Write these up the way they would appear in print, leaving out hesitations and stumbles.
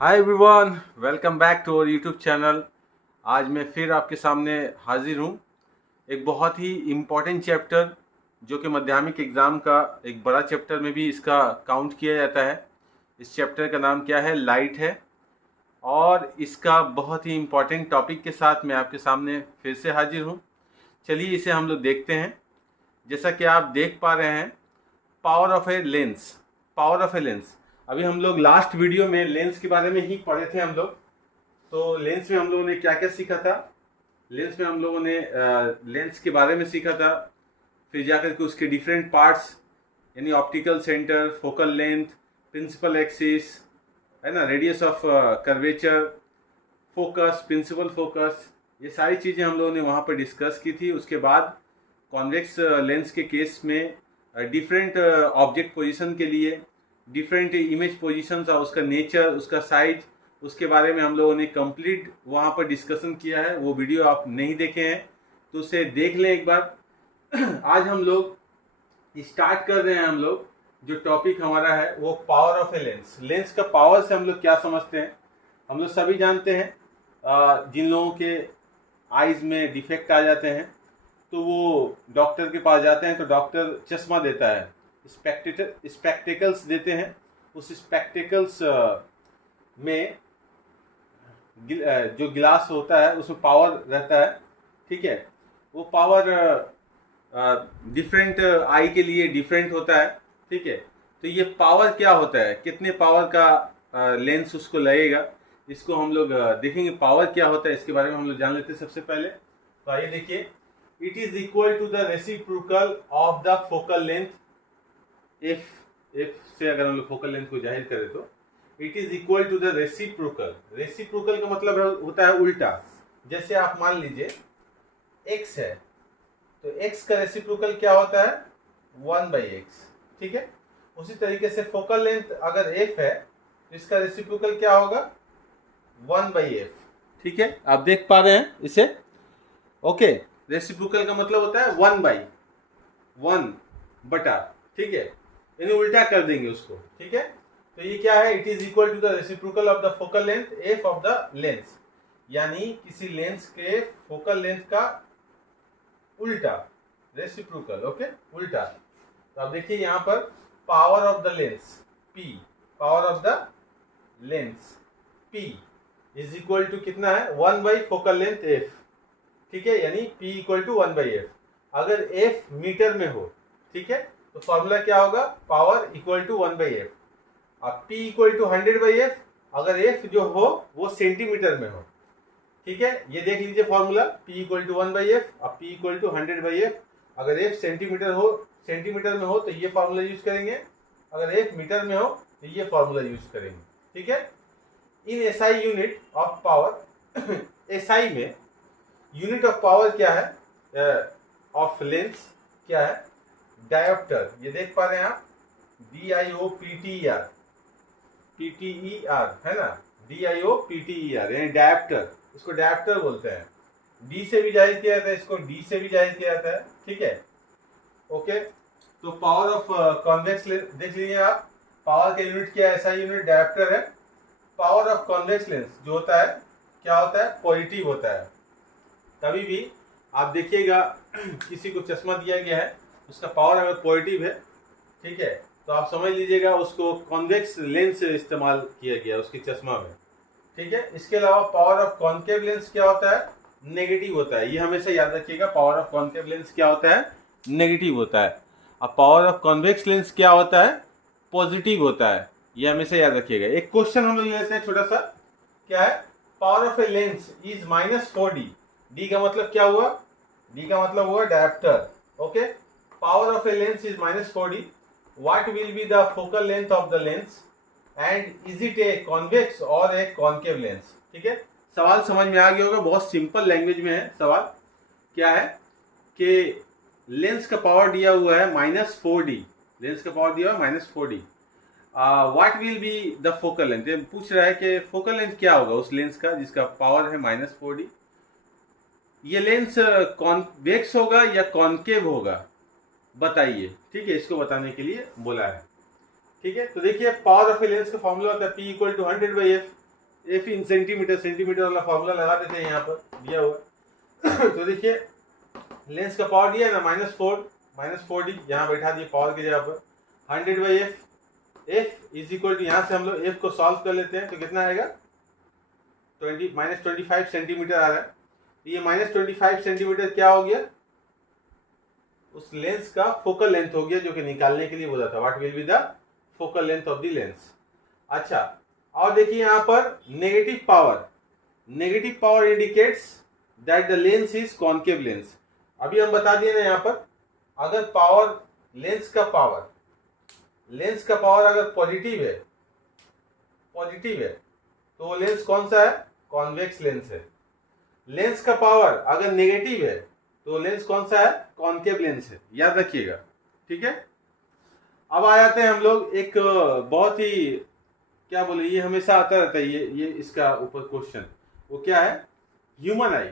Hi everyone, welcome back to our YouTube channel. आज मैं फिर आपके सामने हाजिर हूँ एक बहुत ही इम्पोर्टेंट चैप्टर जो कि माध्यमिक एग्ज़ाम का एक बड़ा चैप्टर में भी इसका काउंट किया जाता है। इस चैप्टर का नाम क्या है? लाइट है। और इसका बहुत ही इम्पोर्टेंट टॉपिक के साथ मैं आपके सामने फिर से हाजिर हूँ। चलिए इसे हम लोग देखते हैं। जैसा कि आप देख पा रहे हैं, power of a lens. Power of a lens, अभी हम लोग लास्ट वीडियो में लेंस के बारे में ही पढ़े थे हम लोग। तो लेंस में हम लोगों ने क्या क्या सीखा था? लेंस में हम लोगों ने लेंस के बारे में सीखा था, फिर जाकर के उसके डिफरेंट पार्ट्स यानी optical centre, focal length, principal axis, है ना, radius of curvature, focus, principal focus, ये सारी चीज़ें हम लोगों ने वहाँ पर डिस्कस की थी। उसके बाद कॉन्वेक्स लेंस के केस में डिफरेंट ऑब्जेक्ट पोजीशन के लिए डिफरेंट इमेज पोजीशंस और उसका नेचर, उसका साइज, उसके बारे में हम लोगों ने कंप्लीट वहाँ पर डिस्कशन किया है। वो वीडियो आप नहीं देखे हैं तो उसे देख लें एक बार। आज हम लोग स्टार्ट कर रहे हैं। हम लोग जो टॉपिक हमारा है वो power of a lens. Lens का पावर से हम लोग क्या समझते हैं? हम लोग सभी जानते हैं, जिन लोगों के आईज में डिफेक्ट आ जाते हैं तो वो डॉक्टर के पास जाते हैं तो डॉक्टर चश्मा देता है, स्पेक्टिकल्स देते हैं। उस स्पेक्टिकल्स में जो गिलास होता है उसमें पावर रहता है, ठीक है। वो पावर डिफरेंट आई के लिए डिफरेंट होता है, ठीक है। तो ये पावर क्या होता है, कितने पावर का लेंस उसको लगेगा, इसको हम लोग देखेंगे। पावर क्या होता है इसके बारे में हम लोग जान लेते हैं सबसे पहले। तो आइए देखिए, it is equal to the reciprocal of the focal length. F से अगर हम लोग फोकल लेंथ को जाहिर करें तो it is equal to the reciprocal. Reciprocal का मतलब होता है उल्टा। जैसे आप मान लीजिए x है तो x का रेसिप्रोकल क्या होता है? 1/x, ठीक है। उसी तरीके से फोकल लेंथ अगर f है तो इसका रेसिप्रोकल क्या होगा? 1/f, ठीक है। आप देख पा रहे हैं इसे? ओके, रेसिप्रोकल का मतलब होता है 1/1 बटा, ठीक है। यानी उल्टा कर देंगे उसको, ठीक है। तो ये क्या है? It is equal to the reciprocal of the focal length F of the lens, यानी किसी लेंस के फोकल लेंथ का उल्टा, रेसिप्रोकल, ओके, उल्टा। तो आप देखिए यहाँ पर power of the lens P, power of the lens P is equal to कितना है? 1 फोकल लेंथ F, ठीक है। यानी P इक्वल टू 1/f। अगर F मीटर में हो, ठीक है, तो फॉर्मूला क्या होगा? Power equal to 1/f। अब P इक्वल टू 100/f, अगर F जो हो वो सेंटीमीटर में हो, ठीक है। ये देख लीजिए formula, P equal to 1/f, अब P इक्वल टू 100/f। अगर F सेंटीमीटर में हो तो ये फॉर्मूला यूज करेंगे, अगर F मीटर में हो तो ये फॉर्मूला यूज करेंगे, ठीक है। इन SI unit of power, SI में यूनिट ऑफ पावर क्या है? ऑफ लेंस क्या है? डायोप्टर। ये देख पा रहे हैं आप, DIOPTER, PTER, है ना, DIOPTER यानी डायोप्टर। इसको डायोप्टर बोलते हैं। D से भी जाहिर किया जाता है, इसको D से भी जाहिर किया जाता है, ठीक है। ओके, तो पावर ऑफ कॉन्वेक्स लेंस देख लीजिए आप। पावर का यूनिट क्या है? SI यूनिट डायोप्टर है। पावर ऑफ कॉन्वेक्स लेंस जो होता है क्या होता है? पॉजिटिव होता है। कभी भी आप देखिएगा किसी को चश्मा दिया गया है, उसका पावर अगर पॉजिटिव है, ठीक है, तो आप समझ लीजिएगा उसको कॉन्वेक्स लेंस इस्तेमाल किया गया उसके चश्मा में, ठीक है। इसके अलावा पावर ऑफ कॉन्केव लेंस क्या होता है? नेगेटिव होता है। ये हमेशा याद रखिएगा, पावर ऑफ कॉन्केव लेंस क्या होता है? नेगेटिव होता है। अब पावर ऑफ कॉन्वेक्स लेंस क्या होता है? पॉजिटिव होता है। ये हमेशा याद रखिएगा। एक क्वेश्चन हम लोग लेते हैं छोटा सा, क्या है? Power of a lens is -4D। D का मतलब क्या हुआ? D का मतलब हुआ dioptre, okay. Power of a lens is -4D। What will be the focal length of the lens and is it a convex और ए कॉन्केव लेंस, ठीक है। सवाल समझ में आ गया होगा, बहुत सिंपल लैंग्वेज में है सवाल। क्या है कि लेंस का पावर दिया हुआ है -4D, लेंस का पावर दिया हुआ है -4D। What will be the focal length, पूछ रहा है कि फोकल लेंथ क्या होगा उस लेंस का जिसका पावर है -4D। ये लेंस कॉन्वेक्स होगा या कॉन्केव होगा, बताइए, ठीक है। इसको बताने के लिए बोला है, ठीक है। तो देखिए पावर ऑफ ए लेंस का फॉर्मूला होता है P equal to 100/f। F in centimetre, centimetre वाला फॉर्मूला लगा देते हैं यहाँ पर दिया हुआ। तो देखिए लेंस का पावर दिया है ना -4 डी, यहाँ बैठा दिए पावर की जगह पर 100/f। F is equal to, यहाँ से हम लोग एफ को सॉल्व कर लेते हैं तो कितना आएगा, -25 सेंटीमीटर आ रहा है। तो ये -25 सेंटीमीटर क्या हो गया, उस लेंस का फोकल लेंथ हो गया, जो कि निकालने के लिए बोला था, what will be the focal length of the lens. अच्छा, और देखिए यहाँ पर negative power indicates that the lens is concave lens. अभी हम बता दिए ना यहाँ पर, अगर पावर लेंस का पावर अगर पॉजिटिव है तो वो लेंस कौन सा है, कॉन्वेक्स लेंस है। लेंस का पावर अगर नेगेटिव है तो लेंस कौन सा है, कॉन्केव लेंस है, याद रखिएगा, ठीक है। अब आ जाते हैं हम लोग एक बहुत ही, क्या बोले, ये हमेशा आता रहता है, ये इसका ऊपर क्वेश्चन, वो क्या है, ह्यूमन आई,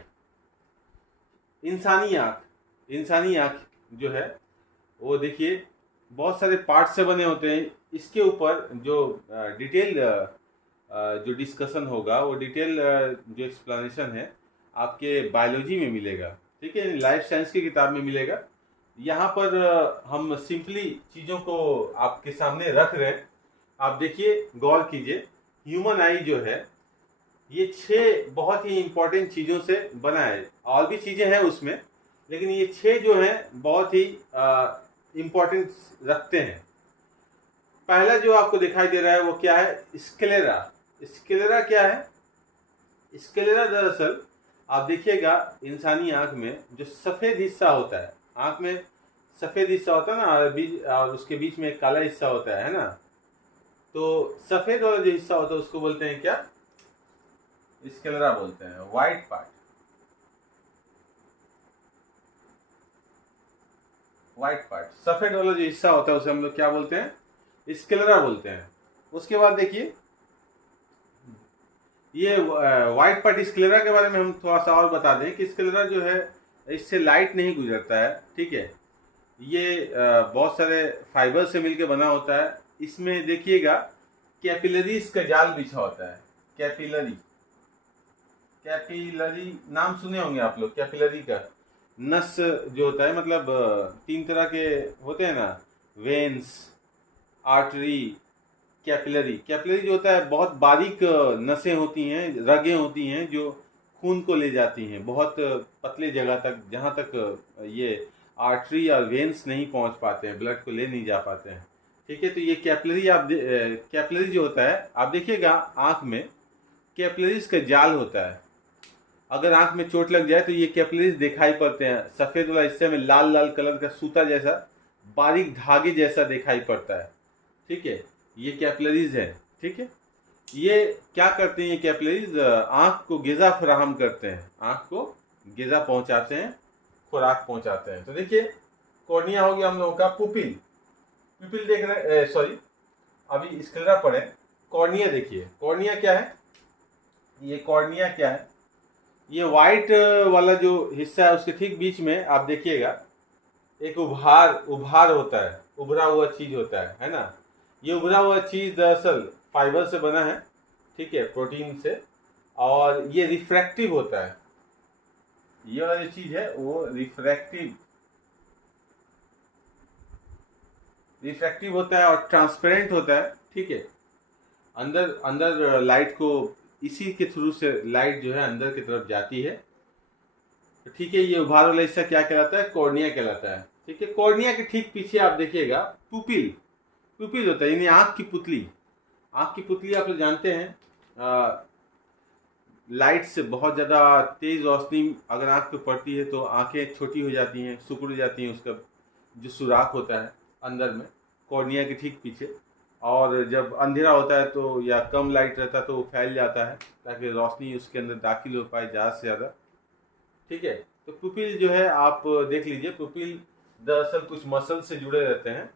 इंसानी आंख जो है वो देखिए बहुत सारे पार्ट से बने होते हैं। इसके ऊपर जो डिटेल जो डिस्कशन होगा, वो डिटेल जो एक्सप्लेनेशन है आपके बायोलॉजी में मिलेगा, ठीक है, लाइफ साइंस की किताब में मिलेगा। यहाँ पर हम सिंपली चीज़ों को आपके सामने रख रहे हैं। आप देखिए, गौर कीजिए, ह्यूमन आई जो है ये 6 बहुत ही इंपॉर्टेंट चीज़ों से बना है। और भी चीज़ें हैं उसमें, लेकिन ये 6 जो हैं बहुत ही इम्पोर्टेंस रखते हैं। पहला जो आपको दिखाई दे रहा है वो क्या है, स्क्लेरा क्या है, स्क्लेरा दरअसल आप देखिएगा इंसानी आंख में जो सफ़ेद हिस्सा होता है, आंख में सफ़ेद हिस्सा होता है ना, और उसके बीच में एक काला हिस्सा होता है ना, तो सफ़ेद वाला जो हिस्सा होता है उसको बोलते हैं क्या, स्क्लेरा बोलते हैं, व्हाइट पार्ट, सफ़ेद वाला जो हिस्सा होता है उसे हम लोग क्या बोलते हैं, स्क्लेरा बोलते हैं। उसके बाद देखिए, ये व्हाइट पार्ट स्क्लेरा के बारे में हम थोड़ा सा और बता दें कि स्क्लेरा जो है इससे लाइट नहीं गुजरता है, ठीक है। ये बहुत सारे फाइबर से मिलकर बना होता है। इसमें देखिएगा कैपिलरीज का जाल बिछा होता है, कैपिलरी नाम सुने होंगे आप लोग, कैपिलरी का नस जो होता है, मतलब 3 तरह के होते हैं ना, वेन्स, आर्टरी, कैपिलरी जो होता है बहुत बारीक नसें होती हैं, रगें होती हैं जो खून को ले जाती हैं बहुत पतले जगह तक, जहाँ तक ये आर्टरी और वेन्स नहीं पहुँच पाते हैं, ब्लड को ले नहीं जा पाते हैं, ठीक है। तो ये कैपिलरी जो होता है, आप देखिएगा आँख में कैपिलरीज का जाल होता है। अगर आंख में चोट लग जाए तो ये कैपिलरीज दिखाई पड़ते हैं, सफ़ेद वाला हिस्से में लाल लाल कलर का सूता जैसा बारीक धागे जैसा दिखाई पड़ता है, ठीक है, ये कैपिलरीज है, ठीक है। ये क्या करते हैं, ये कैपिलरीज आंख को ग़िज़ा फराहम करते हैं, आंख को ग़िज़ा पहुंचाते हैं, खुराक पहुंचाते हैं। तो देखिए, कॉर्निया हो गया हम लोगों का, पुपिल देख रहे हैं, सॉरी अभी स्क्लेरा पढ़े, कॉर्निया देखिए, कॉर्निया क्या है, ये कॉर्निया क्या है, ये वाइट वाला जो हिस्सा है उसके ठीक बीच में आप देखिएगा एक उभार होता है, उभरा हुआ चीज होता है ना। ये उभरा हुआ चीज दरअसल फाइबर से बना है, ठीक है, प्रोटीन से, और ये रिफ्रैक्टिव होता है। ये वाला जो चीज है वो रिफ्रैक्टिव होता है और ट्रांसपेरेंट होता है, ठीक है। अंदर लाइट को, इसी के थ्रू से लाइट जो है अंदर की तरफ जाती है, ठीक है। ये उभार वाला हिस्सा क्या कहलाता है, कॉर्निया कहलाता है, ठीक है। कॉर्निया के ठीक पीछे आप देखिएगा पुपिल होता है, यानी आँख की पुतली आप लोग जानते हैं, लाइट से बहुत ज़्यादा तेज़ रोशनी अगर आँख पे पड़ती है तो आँखें छोटी हो जाती हैं, सिकुड़ जाती हैं, उसका जो सुराख होता है अंदर में कॉर्निया के ठीक पीछे, और जब अंधेरा होता है तो या कम लाइट रहता है तो वो फैल जाता है ताकि रोशनी उसके अंदर दाखिल हो पाए ज़्यादा से ज़्यादा, ठीक है। तो पुपिल जो है आप देख लीजिए, पुपिल दरअसल कुछ मसल से जुड़े रहते हैं,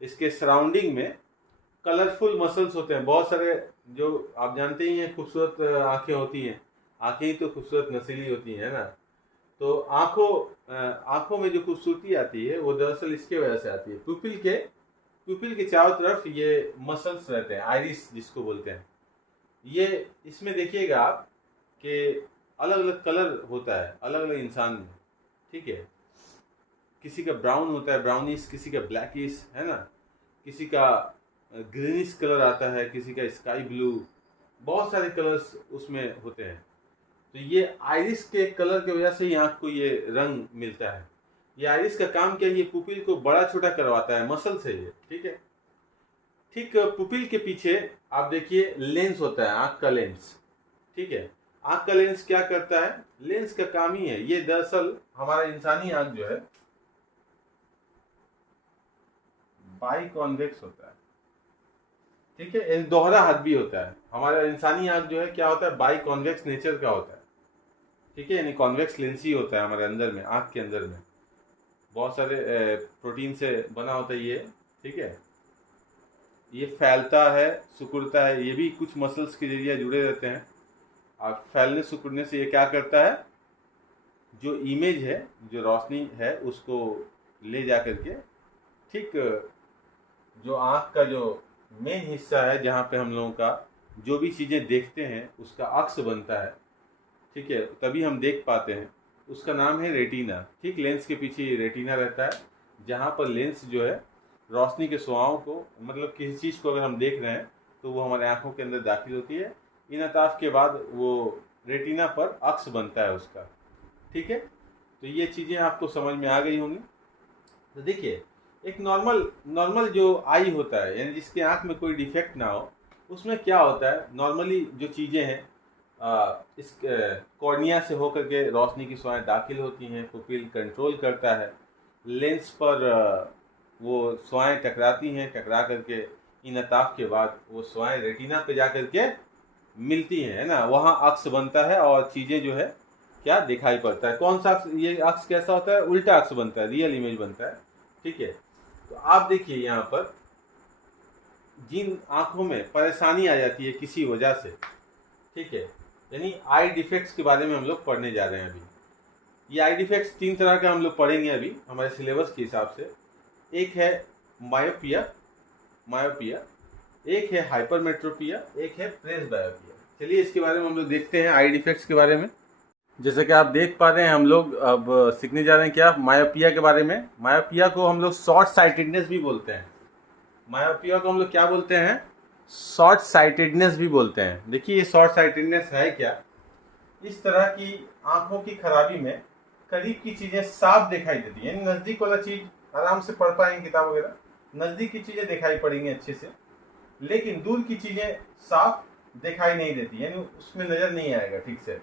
इसके सराउंडिंग में कलरफुल मसल्स होते हैं बहुत सारे, जो आप जानते ही हैं खूबसूरत आँखें होती हैं, आँखें ही तो खूबसूरत नसीली होती हैं ना, तो आँखों में जो खूबसूरती आती है वो दरअसल इसके वजह से आती है, पुपिल के चारों तरफ ये मसल्स रहते हैं, आइरिस जिसको बोलते हैं, ये इसमें देखिएगा आप कि अलग अलग कलर होता है अलग अलग इंसान में, ठीक है। किसी का ब्राउन होता है, ब्राउनिश, किसी का ब्लैकिश, है ना, किसी का ग्रीनिश कलर आता है, किसी का स्काई ब्लू, बहुत सारे कलर्स उसमें होते हैं। तो ये आइरिस के कलर की वजह से ही आँख को ये रंग मिलता है। ये आइरिस का काम क्या है, ये पुपिल को बड़ा छोटा करवाता है मसल से ये, ठीक है। ठीक पुपिल के पीछे आप देखिए लेंस होता है, आँख का लेंस, ठीक है। आँख का लेंस क्या करता है, लेंस का काम ही है, ये दरअसल हमारा इंसानी आँख जो है बाई कॉन्वेक्स होता है, ठीक है, दोहरा हाथ भी होता है। हमारा इंसानी आँख जो है क्या होता है, बाई कॉन्वेक्स नेचर का होता है, ठीक है, यानी कॉन्वेक्स लेंस ही होता है हमारे अंदर में, आँख के अंदर में बहुत सारे प्रोटीन से बना होता है ये, ठीक है। ये फैलता है, सिकुड़ता है, ये भी कुछ मसल्स के जरिए जुड़े रहते हैं। और फैलने सिकुड़ने से ये क्या करता है, जो इमेज है, जो रोशनी है, उसको ले जा करके ठीक जो आँख का जो मेन हिस्सा है, जहाँ पे हम लोगों का जो भी चीज़ें देखते हैं उसका अक्स बनता है, ठीक है, तभी हम देख पाते हैं, उसका नाम है रेटिना। ठीक लेंस के पीछे ये रेटिना रहता है, जहाँ पर लेंस जो है रोशनी के शुआओं को, मतलब किसी चीज़ को अगर हम देख रहे हैं तो वो हमारे आँखों के अंदर दाखिल होती है। इन अताफ के बाद वो रेटिना पर अक्स बनता है उसका, ठीक है। तो ये चीज़ें आपको समझ में आ गई होंगी। तो देखिए, एक नॉर्मल जो आई होता है, यानी जिसके आँख में कोई डिफेक्ट ना हो, उसमें क्या होता है, नॉर्मली जो चीज़ें हैं इस कॉर्निया से होकर के रोशनी की शुआएं दाखिल होती हैं, पुपिल कंट्रोल करता है, लेंस पर वो शुआएं टकराती हैं, टकरा करके इन अताफ के बाद वो शुआएं रेटिना पे जा करके मिलती हैं, है ना, वहाँ अक्स बनता है और चीज़ें जो है क्या दिखाई पड़ता है। कौन सा अक्स, ये अक्स कैसा होता है, उल्टा अक्स बनता है, रियल इमेज बनता है, ठीक है। तो आप देखिए यहाँ पर जिन आँखों में परेशानी आ जाती है किसी वजह से, ठीक है, यानी आई डिफेक्ट्स के बारे में हम लोग पढ़ने जा रहे हैं अभी। ये आई डिफेक्ट्स 3 तरह के हम लोग पढ़ेंगे अभी हमारे सिलेबस के हिसाब से। एक है मायोपिया, एक है हाइपरमेट्रोपिया, एक है प्रेसबायोपिया। चलिए इसके बारे में हम लोग देखते हैं, आई डिफेक्ट्स के बारे में। जैसे कि आप देख पा रहे हैं, हम लोग अब सीखने जा रहे हैं क्या, मायोपिया के बारे में। मायोपिया को हम लोग शॉर्ट साइटेडनेस भी बोलते हैं। मायोपिया को हम लोग क्या बोलते हैं, शॉर्ट साइटेडनेस भी बोलते हैं। देखिए ये शॉर्ट साइटेडनेस है क्या, इस तरह की आंखों की खराबी में करीब की चीज़ें साफ दिखाई देती हैं, यानी नज़दीक वाला चीज़ आराम से पढ़ पाएंगे, किताब वगैरह नज़दीक की चीज़ें दिखाई पड़ेंगी अच्छे से, लेकिन दूर की चीज़ें साफ दिखाई नहीं देती, यानी उसमें नज़र नहीं आएगा ठीक से।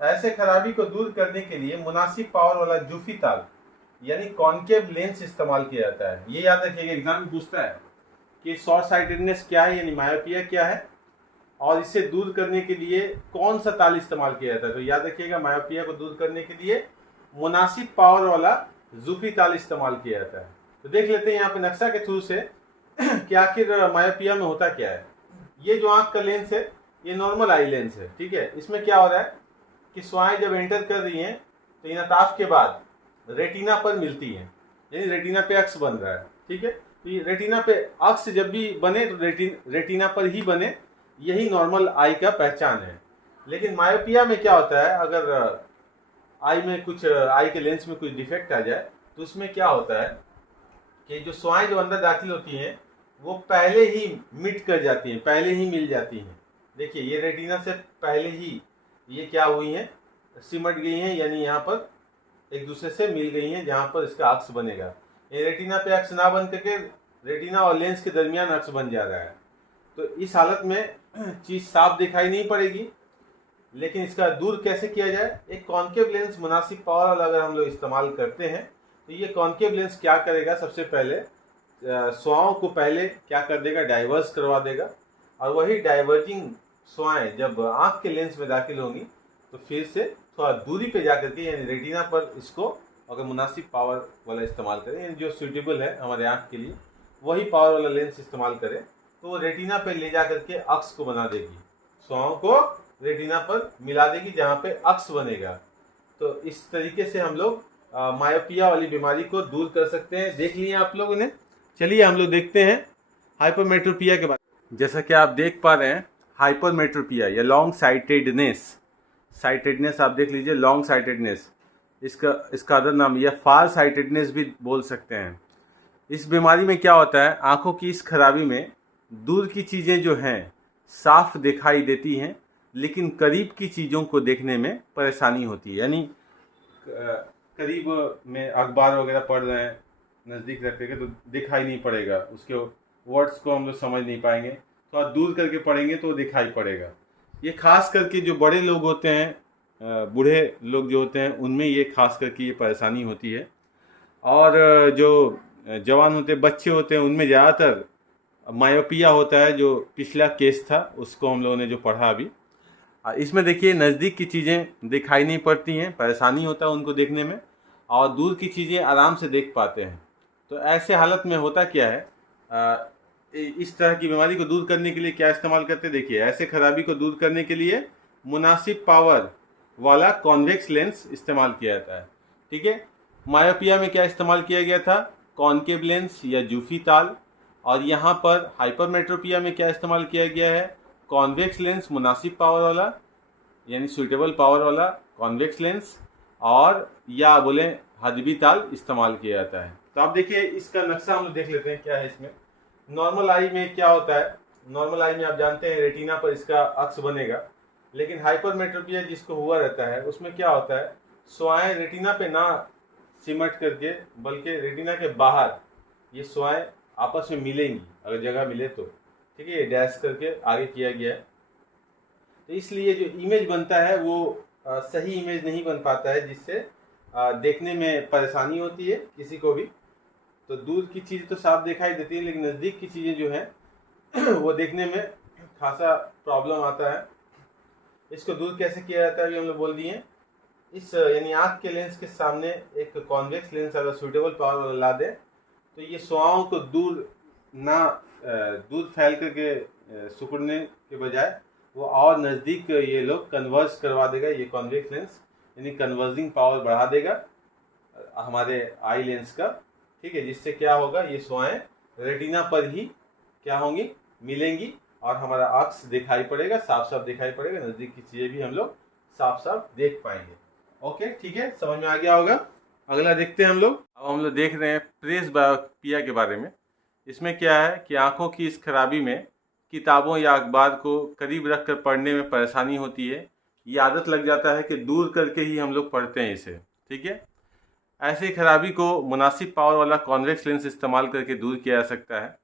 ऐसे खराबी को दूर करने के लिए मुनासिब पावर वाला जूफी ताल यानी कॉन्केव लेंस इस्तेमाल किया जाता है। ये याद रखिएगा, एग्जाम में पूछता है कि शॉर्ट साइटेडनेस क्या है, यानी मायोपिया क्या है, और इसे दूर करने के लिए कौन सा ताल इस्तेमाल किया जाता है। तो याद रखिएगा, मायोपिया को दूर करने के लिए मुनासिब पावर वाला जूफी ताल इस्तेमाल किया जाता है। तो देख लेते हैं यहाँ पे नक्शा के थ्रू से कि आखिर मायोपिया में होता क्या है। ये जो आँख का लेंस है, ये नॉर्मल आई लेंस है, ठीक है। इसमें क्या हो रहा है कि शुआएं जब एंटर कर रही हैं तो इन अताफ के बाद रेटिना पर मिलती हैं, यानी रेटिना पे अक्स बन रहा है, ठीक है। तो ये रेटिना पे अक्स जब भी बने तो रेटिना पर ही बने, यही नॉर्मल आई का पहचान है। लेकिन मायोपिया में क्या होता है, अगर आई में कुछ, आई के लेंस में कुछ डिफेक्ट आ जाए तो उसमें क्या होता है कि जो शुआएं जो अंदर दाखिल होती हैं वो पहले ही मिट कर जाती हैं, पहले ही मिल जाती हैं। देखिए ये रेटिना से पहले ही ये क्या हुई हैं, सिमट गई हैं, यानी यहाँ पर एक दूसरे से मिल गई हैं, जहाँ पर इसका अक्स बनेगा। ये रेटिना पे अक्स ना बन करके रेटिना और लेंस के दरमियान अक्स बन जा रहा है। तो इस हालत में चीज़ साफ दिखाई नहीं पड़ेगी, लेकिन इसका दूर कैसे किया जाए। एक कॉन्केव लेंस मुनासिब पावर वाला अगर हम लोग इस्तेमाल करते हैं तो ये कॉन्केव लेंस क्या करेगा, सबसे पहले शुआओं को पहले क्या कर देगा, डाइवर्स करवा देगा, और वही डाइवर्जिंग शुआएं जब आँख के लेंस में दाखिल होंगी तो फिर से थोड़ा दूरी पे जा करके, यानी रेटिना पर इसको अगर मुनासिब पावर वाला इस्तेमाल करें, यानी जो सूटेबल है हमारे आँख के लिए, वही पावर वाला लेंस इस्तेमाल करें तो वो रेटिना पे ले जा करके अक्स को बना देगी, शुआओं को रेटिना पर मिला देगी जहाँ पे अक्स बनेगा। तो इस तरीके से हम लोग मायोपिया वाली बीमारी को दूर कर सकते हैं। देख लिए आप लोगों ने। चलिए हम लोग देखते हैं हाइपरमेट्रोपिया के बारे में। जैसा कि आप देख पा रहे हैं, हाइपरमेट्रोपिया या लॉन्ग साइटेडनेस आप देख लीजिए, लॉन्ग साइटेडनेस इसका अदर नाम, या फार साइटेडनेस भी बोल सकते हैं। इस बीमारी में क्या होता है, आंखों की इस खराबी में दूर की चीज़ें जो हैं साफ दिखाई देती हैं, लेकिन करीब की चीज़ों को देखने में परेशानी होती है। यानी करीब में अखबार वगैरह पढ़ रहे हैं, नज़दीक रख के तो दिखाई नहीं पड़ेगा, उसके वर्ड्स को हम लोग समझ नहीं पाएंगे। थोड़ा दूर करके पढ़ेंगे तो दिखाई पड़ेगा। ये खास करके जो बड़े लोग होते हैं, बूढ़े लोग जो होते हैं, उनमें ये खास करके ये परेशानी होती है। और जो जवान होते हैं, बच्चे होते हैं, उनमें ज़्यादातर मायोपिया होता है, जो पिछला केस था उसको हम लोगों ने जो पढ़ा अभी। इसमें देखिए नज़दीक की चीज़ें दिखाई नहीं पड़ती हैं, परेशानी होता है उनको देखने में, और दूर की चीज़ें आराम से देख पाते हैं। तो ऐसे हालत में होता क्या है, इस तरह की बीमारी को दूर करने के लिए क्या इस्तेमाल करते हैं, देखिए ऐसे खराबी को दूर करने के लिए मुनासिब पावर वाला कॉन्वेक्स लेंस इस्तेमाल किया जाता है। ठीक है, मायोपिया में क्या इस्तेमाल किया गया था, कॉनकेव लेंस या जूफी ताल। और यहाँ पर हाइपरमेट्रोपिया में क्या इस्तेमाल किया गया है, कॉन्वेक्स लेंस मुनासिब पावर वाला, यानी सूटेबल पावर वाला कॉन्वेक्स लेंस, और या बोले हदबी ताल इस्तेमाल किया जाता है। तो आप देखिए इसका नक्शा हम लोग देख लेते हैं क्या है इसमें। नॉर्मल आई में क्या होता है, नॉर्मल आई में आप जानते हैं रेटिना पर इसका अक्स बनेगा, लेकिन हाइपरमेट्रोपिया जिसको हुआ रहता है उसमें क्या होता है, स्वाएं रेटिना पे ना सिमट करके बल्कि रेटिना के बाहर ये स्वाएं आपस में मिलेंगी, अगर जगह मिले तो। ठीक है, ये डैश करके आगे किया गया है। तो इसलिए जो इमेज बनता है वो सही इमेज नहीं बन पाता है, जिससे देखने में परेशानी होती है किसी को भी। तो दूर की चीज़ तो साफ दिखाई देती है, लेकिन नज़दीक की चीज़ें जो हैं वो देखने में खासा प्रॉब्लम आता है। इसको दूर कैसे किया जाता है अभी हम लोग बोल दिए। इस यानी आँख के लेंस के सामने एक कॉन्वेक्स लेंस अगर सूटेबल पावर वाला ला दें तो ये स्वाओं को दूर फैल करके सिकुड़ने के बजाय वो और नज़दीक ये लोग कन्वर्ज करवा देगा। ये कॉन्वेक्स लेंस यानी कन्वर्जिंग पावर बढ़ा देगा हमारे आई लेंस का। ठीक है, जिससे क्या होगा, ये स्वाएं रेटिना पर ही क्या होंगी, मिलेंगी, और हमारा अक्स दिखाई पड़ेगा, साफ साफ दिखाई पड़ेगा, नज़दीक की चीज़ें भी हम लोग साफ साफ देख पाएंगे। ओके, ठीक है, समझ में आ गया होगा। अगला देखते हैं हम लोग। अब हम लोग देख रहे हैं प्रेसबायोपिया के बारे में। इसमें क्या है कि आँखों की इस खराबी में किताबों या अखबार को करीब रख कर पढ़ने में परेशानी होती है। ये आदत लग जाता है कि दूर करके ही हम लोग पढ़ते हैं इसे। ठीक है, ऐसी खराबी को मुनासिब पावर वाला कॉन्वेक्स लेंस इस्तेमाल करके दूर किया जा सकता है।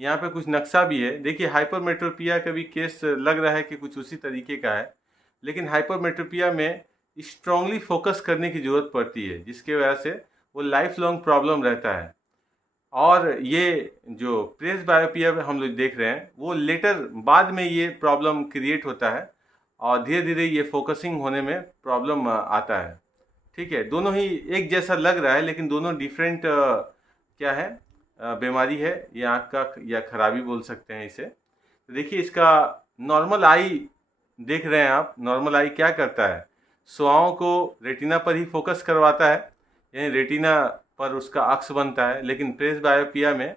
यहाँ पे कुछ नक्शा भी है। देखिए हाइपरमेट्रोपिया का भी केस लग रहा है कि कुछ उसी तरीके का है, लेकिन हाइपरमेट्रोपिया में स्ट्रांगली फोकस करने की ज़रूरत पड़ती है, जिसके वजह से वो लाइफ लॉन्ग प्रॉब्लम रहता है। और ये जो प्रेसबायोपिया हम लोग देख रहे हैं वो लेटर बाद में ये प्रॉब्लम क्रिएट होता है, और धीरे धीरे ये फोकसिंग होने में प्रॉब्लम आता है। ठीक है, दोनों ही एक जैसा लग रहा है, लेकिन दोनों डिफरेंट क्या है, बीमारी है। ये आँख का या खराबी बोल सकते हैं इसे। तो देखिए इसका नॉर्मल आई देख रहे हैं आप। नॉर्मल आई क्या करता है, स्वाओं को रेटिना पर ही फोकस करवाता है, यानी रेटिना पर उसका अक्स बनता है। लेकिन प्रेसबायोपिया में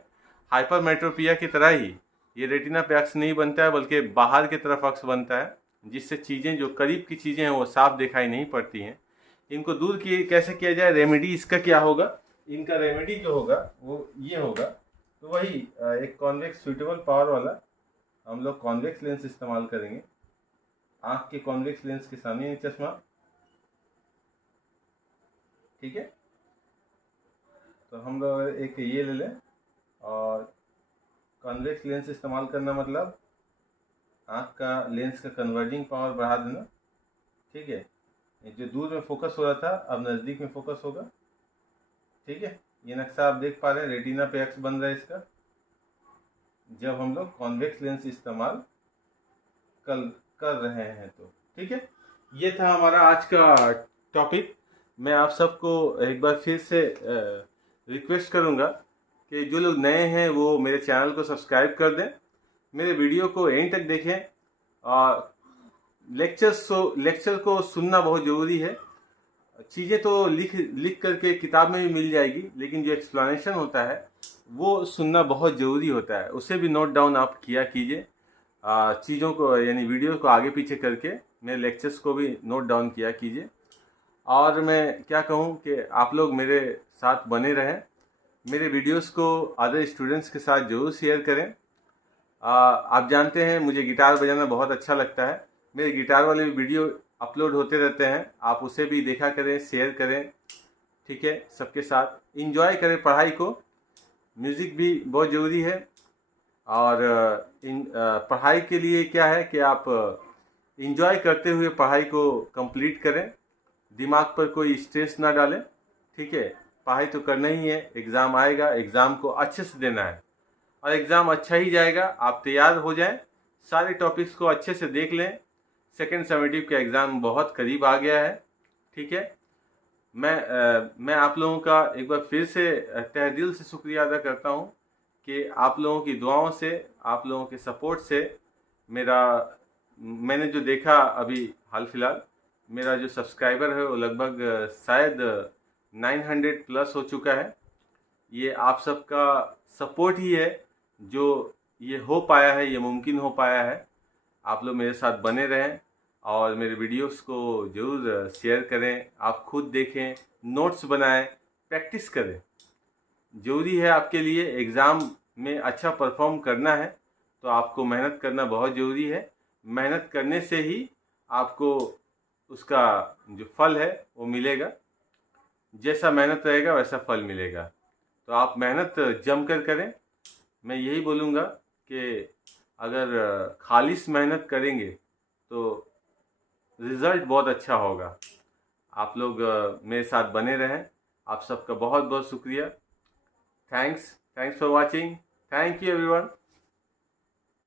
हाइपरमेट्रोपिया की तरह ही ये रेटिना पे अक्स नहीं बनता है, बल्कि बाहर की तरफ अक्स बनता है, जिससे चीज़ें जो करीब की चीज़ें हैं वो साफ दिखाई नहीं पड़ती हैं। इनको दूर कैसे किया जाए, रेमेडी इसका क्या होगा, इनका रेमेडी जो होगा वो ये होगा। तो वही एक कॉन्वेक्स सूटेबल पावर वाला हम लोग कॉन्वेक्स लेंस इस्तेमाल करेंगे। आँख के कॉन्वेक्स लेंस के सामने चश्मा। ठीक है, तो हम लोग एक ये ले लें, और कॉन्वेक्स लेंस इस्तेमाल करना मतलब आँख का लेंस का कन्वर्जिंग पावर बढ़ा देना। ठीक है, जो दूर में फोकस हो रहा था अब नज़दीक में फोकस होगा। ठीक है, ये नक्शा आप देख पा रहे हैं, रेटिना पे एक्स बन रहा है इसका, जब हम लोग कॉन्वेक्स लेंस इस्तेमाल कर रहे हैं तो। ठीक है, ये था हमारा आज का टॉपिक। मैं आप सबको एक बार फिर से रिक्वेस्ट करूंगा कि जो लोग नए हैं वो मेरे चैनल को सब्सक्राइब कर दें, मेरे वीडियो को एंड तक देखें, और लेक्चर को सुनना बहुत ज़रूरी है। चीज़ें तो लिख करके किताब में भी मिल जाएगी, लेकिन जो एक्सप्लेनेशन होता है वो सुनना बहुत ज़रूरी होता है। उसे भी नोट डाउन आप किया कीजिए। चीज़ों को यानी वीडियो को आगे पीछे करके मेरे लेक्चर्स को भी नोट डाउन किया कीजिए। और मैं क्या कहूँ कि आप लोग मेरे साथ बने रहें, मेरे वीडियोस को अदर स्टूडेंट्स के साथ ज़रूर शेयर करें। आप जानते हैं मुझे गिटार बजाना बहुत अच्छा लगता है, मेरे गिटार वाले वीडियो अपलोड होते रहते हैं, आप उसे भी देखा करें, शेयर करें, ठीक है। सबके साथ इंजॉय करें पढ़ाई को, म्यूज़िक भी बहुत ज़रूरी है। और पढ़ाई के लिए क्या है कि आप इंजॉय करते हुए पढ़ाई को कंप्लीट करें, दिमाग पर कोई स्ट्रेस ना डालें, ठीक है। पढ़ाई तो करना ही है, एग्ज़ाम आएगा, एग्ज़ाम को अच्छे से देना है और एग्ज़ाम अच्छा ही जाएगा। आप तैयार हो जाएं, सारे टॉपिक्स को अच्छे से देख लें। सेकेंड समेटिव का एग्ज़ाम बहुत करीब आ गया है, ठीक है। मैं आप लोगों का एक बार फिर से तहे दिल से शुक्रिया अदा करता हूँ कि आप लोगों की दुआओं से, आप लोगों के सपोर्ट से मैंने जो देखा अभी हाल फिलहाल, मेरा जो सब्सक्राइबर है वो लगभग शायद 900 प्लस हो चुका है। ये आप सबका सपोर्ट ही है जो ये हो पाया है, ये मुमकिन हो पाया है। आप लोग मेरे साथ बने रहें और मेरे वीडियोस को ज़रूर शेयर करें, आप खुद देखें, नोट्स बनाएं, प्रैक्टिस करें। ज़रूरी है आपके लिए, एग्ज़ाम में अच्छा परफॉर्म करना है तो आपको मेहनत करना बहुत ज़रूरी है। मेहनत करने से ही आपको उसका जो फल है वो मिलेगा, जैसा मेहनत रहेगा वैसा फल मिलेगा। तो आप मेहनत जम कर करें। मैं यही बोलूँगा कि अगर खालिश मेहनत करेंगे तो रिज़ल्ट बहुत अच्छा होगा। आप लोग मेरे साथ बने रहें। आप सबका बहुत बहुत शुक्रिया। Thanks for watching. Thank you everyone.